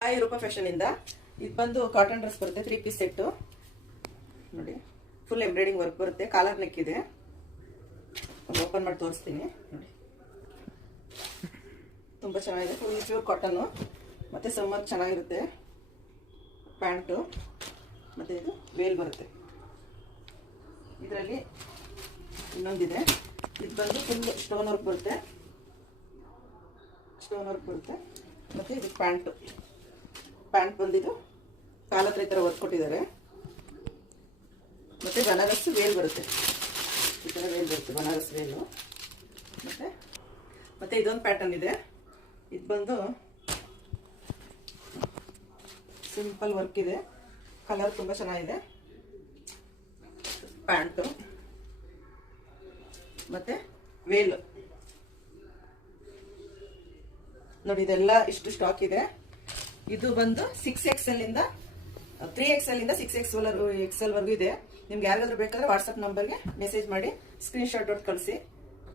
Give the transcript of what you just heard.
hi Roopa fashion ಇಂದ ಇದು ಬಂದು ಕಾಟನ್ ಡ್ರೆಸ್ ಬರುತ್ತೆ 3 ಪೀಸ್ ಸೆಟ್ ನೋಡಿ ಫುಲ್ ಎಂಬ್ರಾಯ್ಡಿಂಗ್ ವರ್ಕ್ ಬರುತ್ತೆ ಕಾಲರ್ ನೆಕ್ ಇದೆ ಓಪನ್ ಮಾಡಿ ತೋರಿಸ್ತೀನಿ ನೋಡಿ ತುಂಬಾ ಚೆನ್ನಾಗಿದೆ ಫುಲ್ ಪ್ಯೂರ್ ಕಾಟನ್ ಮತ್ತೆ ಸಮ್ಮರ್ ಚೆನ್ನಾಗಿರುತ್ತೆ ಪ್ಯಾಂಟ್ ಮತ್ತೆ ಇದು ವೇಲ್ ಬರುತ್ತೆ ಇದರಲ್ಲಿ ಇನ್ನೊಂದಿದೆ ಇದು ಬಂದು ಫುಲ್ ಸ್ಟೋನ್ ವರ್ಕ್ ಬರುತ್ತೆ ಮತ್ತೆ ಇದು ಪ್ಯಾಂಟ್ ಬಂದಿದ್ದು ಕಾಲತ್ರ ಈ ಥರ ವರ್ಕ್ ಕೊಟ್ಟಿದ್ದಾರೆ ಮತ್ತೆ ಬನಾರಸ್ ವೇಲ್ ಬರುತ್ತೆ ಈ ಥರ ವೇಲ್ ಬರುತ್ತೆ ಬನಾರಸ್ ವೇಲು ಮತ್ತೆ ಇದೊಂದು ಪ್ಯಾಟರ್ನ್ ಇದೆ ಇದು ಬಂದು ಸಿಂಪಲ್ ವರ್ಕ್ ಇದೆ ಕಲರ್ ತುಂಬ ಚೆನ್ನಾಗಿದೆ ಪ್ಯಾಂಟು ಮತ್ತೆ ವೇಲ್ ನೋಡಿ ಇದೆಲ್ಲ ಇಷ್ಟು ಸ್ಟಾಕ್ ಇದೆ ಇದು ಬಂದು 6XL ಇಂದ 3XL ಇಂದ 6XL ವರೆಗೂ ಇದೆ ನಿಮ್ಗೆ ಯಾರಿಗಾದ್ರೂ ಬೇಕಾದ್ರೆ ವಾಟ್ಸಪ್ ನಂಬರ್ಗೆ ಮೆಸೇಜ್ ಮಾಡಿ ಸ್ಕ್ರೀನ್ ಶಾಟ್ ಕಳಿಸಿ